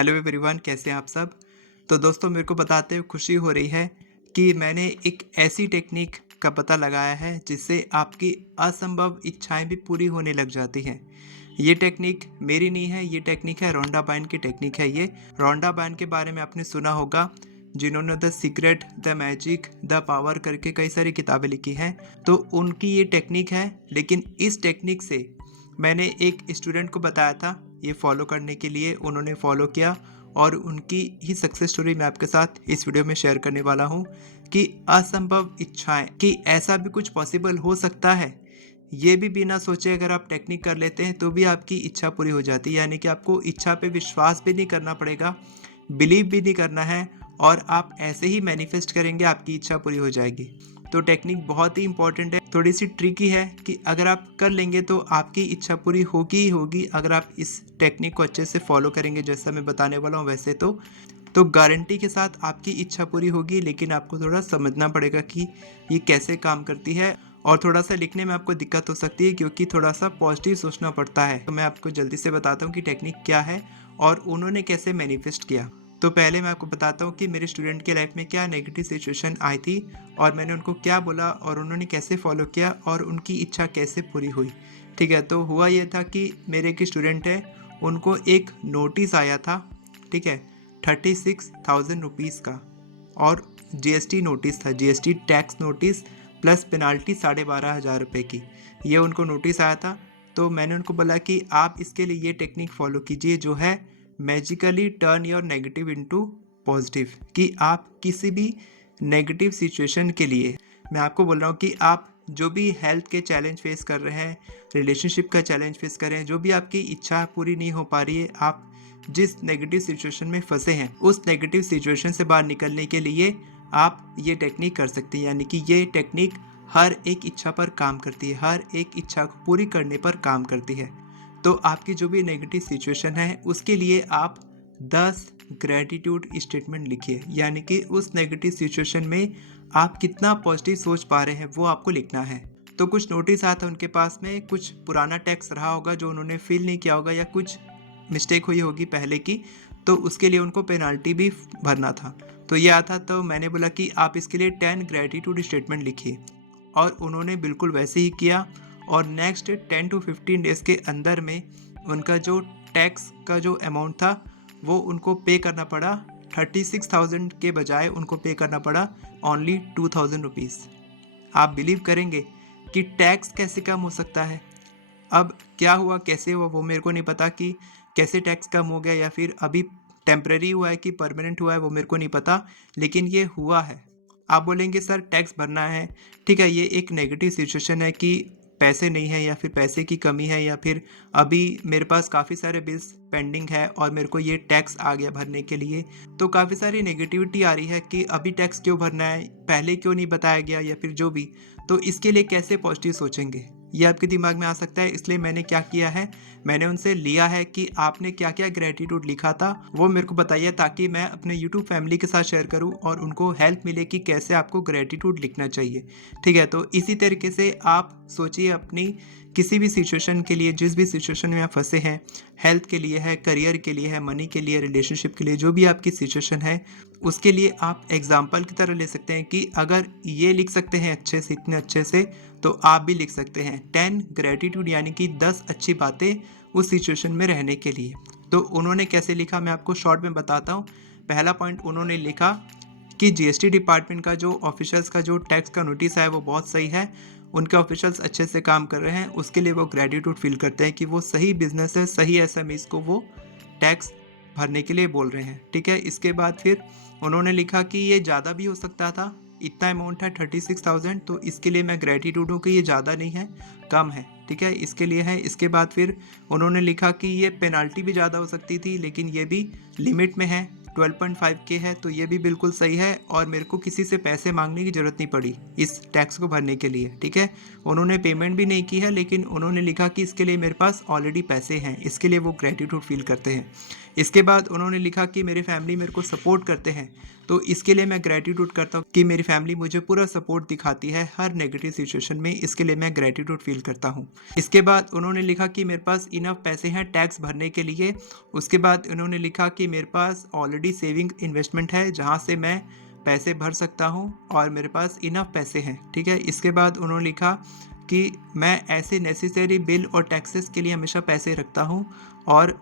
Hello everyone, कैसे हैं आप सब। तो दोस्तों, मेरे को बताते हुए खुशी हो रही है कि मैंने एक ऐसी टेक्निक का पता लगाया है जिससे आपकी असंभव इच्छाएं भी पूरी होने लग जाती हैं। ये टेक्निक मेरी नहीं है, ये टेक्निक है रोंडा बाइन की टेक्निक है। ये रोंडा बाइन के बारे में आपने सुना होगा, जिन्होंने the secret, the magic, the power करके कई सारी किताबें लिखी हैं। तो उनकी ये टेक्निक है, लेकिन इस टेक्निक से मैंने एक स्टूडेंट को बताया था ये फॉलो करने के लिए, उन्होंने फॉलो किया और उनकी ही सक्सेस स्टोरी मैं आपके साथ इस वीडियो में शेयर करने वाला हूँ कि असंभव इच्छाएं, कि ऐसा भी कुछ पॉसिबल हो सकता है। ये भी बिना सोचे अगर आप टेक्निक कर लेते हैं तो भी आपकी इच्छा पूरी हो जाती है। यानी कि आपको इच्छा पे विश्वास भी नहीं करना पड़ेगा, बिलीव भी नहीं करना है, और आप ऐसे ही मैनिफेस्ट करेंगे, आपकी इच्छा पूरी हो जाएगी। तो टेक्निक बहुत ही इंपॉर्टेंट है, थोड़ी सी ट्रिकी है कि अगर आप कर लेंगे तो आपकी इच्छा पूरी होगी ही होगी। अगर आप इस टेक्निक को अच्छे से फॉलो करेंगे जैसा मैं बताने वाला हूँ वैसे तो गारंटी के साथ आपकी इच्छा पूरी होगी। लेकिन आपको थोड़ा समझना पड़ेगा कि ये कैसे काम करती है, और थोड़ा सा लिखने में आपको दिक्कत हो सकती है क्योंकि थोड़ा सा पॉजिटिव सोचना पड़ता है। तो मैं आपको जल्दी से बताता हूँ कि टेक्निक क्या है और उन्होंने कैसे मैनिफेस्ट किया। तो पहले मैं आपको बताता हूँ कि मेरे स्टूडेंट के लाइफ में क्या नेगेटिव सिचुएशन आई थी और मैंने उनको क्या बोला और उन्होंने कैसे फॉलो किया और उनकी इच्छा कैसे पूरी हुई। ठीक है, तो हुआ ये था कि मेरे एक स्टूडेंट है, उनको एक नोटिस आया था, ठीक है, 36,000 रुपीज़ का, और जीएसटी नोटिस था, GST tax notice plus penalty 12,500 रुपये की, ये उनको नोटिस आया था। तो मैंने उनको बोला कि आप इसके लिए ये टेक्निक फॉलो कीजिए जो है magically turn your negative into positive. कि आप किसी भी नेगेटिव सिचुएशन के लिए, मैं आपको बोल रहा हूँ कि आप जो भी हेल्थ के चैलेंज फेस कर रहे हैं, रिलेशनशिप का चैलेंज फेस कर रहे हैं, जो भी आपकी इच्छा पूरी नहीं हो पा रही है, आप जिस नेगेटिव सिचुएशन में फंसे हैं उस नेगेटिव सिचुएशन से बाहर निकलने के लिए आप ये टेक्निक कर सकते हैं। यानी कि ये टेक्निक हर एक इच्छा पर काम करती है, हर एक इच्छा को पूरी करने पर काम करती है। तो आपकी जो भी नेगेटिव सिचुएशन है उसके लिए आप 10 ग्रेटिट्यूड स्टेटमेंट लिखिए। यानी कि उस नेगेटिव सिचुएशन में आप कितना पॉजिटिव सोच पा रहे हैं वो आपको लिखना है। तो कुछ नोटिस आया था उनके पास में, कुछ पुराना टैक्स रहा होगा जो उन्होंने फिल नहीं किया होगा, या कुछ मिस्टेक हुई होगी पहले की, तो उसके लिए उनको पेनाल्टी भी भरना था। तो ये आता, तो मैंने बोला कि आप इसके लिए 10 ग्रेटिट्यूड स्टेटमेंट लिखिए, और उन्होंने बिल्कुल वैसे ही किया। और नेक्स्ट 10 to 15 डेज़ के अंदर में उनका जो टैक्स का जो अमाउंट था वो उनको पे करना पड़ा, 36,000 के बजाय उनको पे करना पड़ा ओनली 2,000 रुपीज़। आप बिलीव करेंगे कि टैक्स कैसे कम हो सकता है। अब क्या हुआ, कैसे हुआ, वो मेरे को नहीं पता कि कैसे टैक्स कम हो गया या फिर अभी टेम्परेरी हुआ है कि परमानेंट हुआ है, वो मेरे को नहीं पता, लेकिन ये हुआ है। आप बोलेंगे सर टैक्स भरना है, ठीक है, ये एक नेगेटिव सिचुएशन है कि पैसे नहीं है या फिर पैसे की कमी है, या फिर अभी मेरे पास काफ़ी सारे बिल्स पेंडिंग है और मेरे को ये टैक्स आ गया भरने के लिए। तो काफ़ी सारी नेगेटिविटी आ रही है कि अभी टैक्स क्यों भरना है, पहले क्यों नहीं बताया गया, या फिर जो भी। तो इसके लिए कैसे पॉजिटिव सोचेंगे, ये आपके दिमाग में आ सकता है। इसलिए मैंने क्या किया है, मैंने उनसे लिया है कि आपने क्या क्या ग्रेटिट्यूड लिखा था वो मेरे को बताइए, ताकि मैं अपने यूट्यूब फैमिली के साथ शेयर करूं और उनको हेल्प मिले कि कैसे आपको ग्रेटिट्यूड लिखना चाहिए। ठीक है, तो इसी तरीके से आप सोचिए अपनी किसी भी सिचुएशन के लिए, जिस भी सिचुएशन में आप फंसे हैं, हेल्थ के लिए है, करियर के लिए है, मनी के लिए, रिलेशनशिप के लिए, जो भी आपकी सिचुएशन है उसके लिए आप एग्जाम्पल की तरह ले सकते हैं कि अगर ये लिख सकते हैं अच्छे से, इतने अच्छे से, तो आप भी लिख सकते हैं 10 ग्रेटिट्यूड, यानी कि 10 अच्छी बातें उस सिचुएशन में रहने के लिए। तो उन्होंने कैसे लिखा मैं आपको शॉर्ट में बताता हूँ। पहला पॉइंट उन्होंने लिखा कि जीएसटी डिपार्टमेंट का जो ऑफिशियल्स का जो टैक्स का नोटिस है वो बहुत सही है, उनके ऑफिशियल्स अच्छे से काम कर रहे हैं, उसके लिए वो ग्रेटिट्यूड फील करते हैं कि वो सही बिजनेस है, सही एसएमईज को वो टैक्स भरने के लिए बोल रहे हैं। ठीक है, इसके बाद फिर उन्होंने लिखा कि ये ज़्यादा भी हो सकता था, इतना अमाउंट है 36,000, तो इसके लिए मैं ग्रेटिट्यूड हूँ कि ये ज़्यादा नहीं है, कम है। ठीक है, इसके लिए है। इसके बाद फिर उन्होंने लिखा कि ये पेनाल्टी भी ज़्यादा हो सकती थी, लेकिन ये भी लिमिट में है, 12.5 के है, तो ये भी बिल्कुल सही है, और मेरे को किसी से पैसे मांगने की ज़रूरत नहीं पड़ी इस टैक्स को भरने के लिए। ठीक है, उन्होंने पेमेंट भी नहीं की है, लेकिन उन्होंने लिखा कि इसके लिए मेरे पास ऑलरेडी पैसे हैं, इसके लिए वो ग्रेटिट्यूड फील करते हैं। इसके बाद उन्होंने लिखा कि मेरी फैमिली मेरे को सपोर्ट करते हैं, तो इसके लिए मैं ग्रैटिट्यूड करता हूँ कि मेरी फैमिली मुझे पूरा सपोर्ट दिखाती है हर नेगेटिव सिचुएशन में, इसके लिए मैं ग्रैटिट्यूड फील करता हूँ। इसके बाद उन्होंने लिखा कि मेरे पास इनफ पैसे हैं टैक्स भरने के लिए। उसके बाद उन्होंने लिखा कि मेरे पास ऑलरेडी सेविंग इन्वेस्टमेंट है जहाँ से मैं पैसे भर सकता हूँ और मेरे पास इनफ पैसे हैं, ठीक है। इसके बाद उन्होंने लिखा कि मैं ऐसे नेसेसरी बिल और टैक्सेस के लिए हमेशा पैसे रखता हूँ और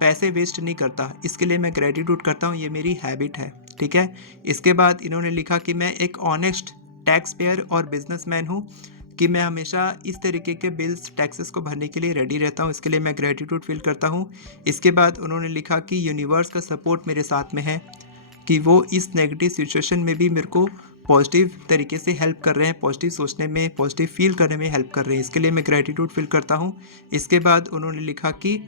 पैसे वेस्ट नहीं करता, इसके लिए मैं ग्रेटिट्यूड करता हूँ, ये मेरी हैबिट है, ठीक है। इसके बाद इन्होंने लिखा कि मैं एक ऑनेस्ट टैक्स पेयर और बिजनेसमैन हूँ, कि मैं हमेशा इस तरीके के बिल्स टैक्सेस को भरने के लिए रेडी रहता हूँ, इसके लिए मैं ग्रेटिट्यूड फील करता हूँ। इसके बाद उन्होंने लिखा कि यूनिवर्स का सपोर्ट मेरे साथ में है, कि वो इस नेगेटिव सिचुएशन में भी मेरे को पॉजिटिव तरीके से हेल्प कर रहे हैं, पॉजिटिव सोचने में, पॉजिटिव फील करने में हेल्प कर रहे हैं, इसके लिए मैं ग्रेटिट्यूड फील करता हूँ। इसके बाद उन्होंने लिखा कि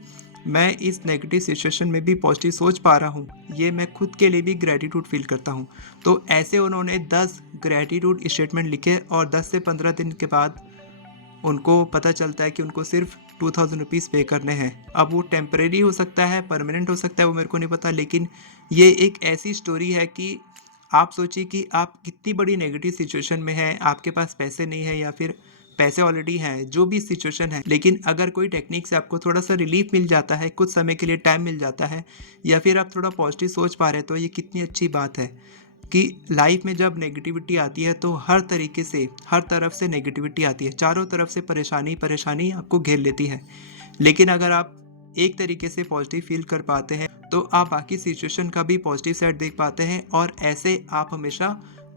मैं इस नेगेटिव सिचुएशन में भी पॉजिटिव सोच पा रहा हूँ, ये मैं खुद के लिए भी ग्रेटिट्यूड फील करता हूँ। तो ऐसे उन्होंने 10 ग्रेटिट्यूड स्टेटमेंट लिखे और 10 से 15 दिन के बाद उनको पता चलता है कि उनको सिर्फ 2000 रुपीज़ पे करने हैं। अब वो टेम्परेरी हो सकता है, परमानेंट हो सकता है, वो मेरे को नहीं पता, लेकिन ये एक ऐसी स्टोरी है कि आप सोचिए कि आप कितनी बड़ी नेगेटिव सिचुएशन में हैं, आपके पास पैसे नहीं है या फिर पैसे ऑलरेडी हैं, जो भी सिचुएशन है, लेकिन अगर कोई टेक्निक से आपको थोड़ा सा रिलीफ मिल जाता है, कुछ समय के लिए टाइम मिल जाता है, या फिर आप थोड़ा पॉजिटिव सोच पा रहे हैं, तो ये कितनी अच्छी बात है कि लाइफ में जब नेगेटिविटी आती है तो हर तरीके से, हर तरफ से नेगेटिविटी आती है, चारों तरफ से परेशानी परेशानी आपको घेर लेती है। लेकिन अगर आप एक तरीके से पॉजिटिव फील कर पाते हैं तो आप बाकी सिचुएशन का भी पॉजिटिव साइड देख पाते हैं और ऐसे आप हमेशा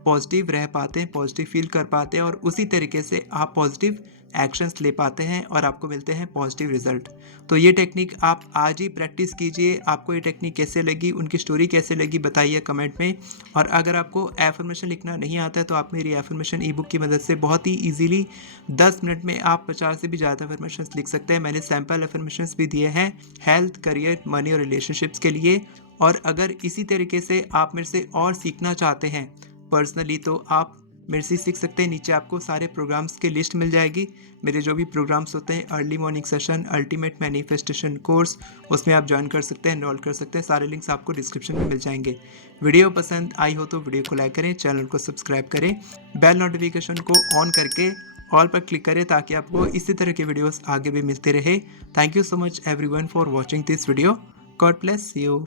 पॉजिटिव रह पाते हैं, पॉजिटिव फील कर पाते हैं और उसी तरीके से आप पॉजिटिव एक्शंस ले पाते हैं और आपको मिलते हैं पॉजिटिव रिजल्ट। तो ये टेक्निक आप आज ही प्रैक्टिस कीजिए। आपको ये टेक्निक कैसे लगी, उनकी स्टोरी कैसे लगी, बताइए कमेंट में। और अगर आपको एफर्मेशन लिखना नहीं आता है तो आप मेरी एफर्मेशन ई बुक की मदद से बहुत ही ईजिली 10 मिनट में आप 50 से भी ज़्यादा एफर्मेशन लिख सकते हैं। मैंने सैम्पल एफर्मेशन भी दिए हैं हेल्थ, करियर, मनी और रिलेशनशिप्स के लिए। और अगर इसी तरीके से आप मेरे से और सीखना चाहते हैं पर्सनली तो आप मेरे से सीख सकते हैं। नीचे आपको सारे प्रोग्राम्स की लिस्ट मिल जाएगी, मेरे जो भी प्रोग्राम्स होते हैं, early morning session, ultimate manifestation course, उसमें आप ज्वाइन कर सकते हैं, एनरोल कर सकते हैं। सारे लिंक्स आपको डिस्क्रिप्शन में मिल जाएंगे। वीडियो पसंद आई हो तो वीडियो को लाइक करें, चैनल को सब्सक्राइब करें, बेल नोटिफिकेशन को ऑन करके ऑल पर क्लिक करें ताकि आपको इसी तरह के वीडियोस आगे भी मिलते रहे। Thank you so much everyone for watching this video. God bless you.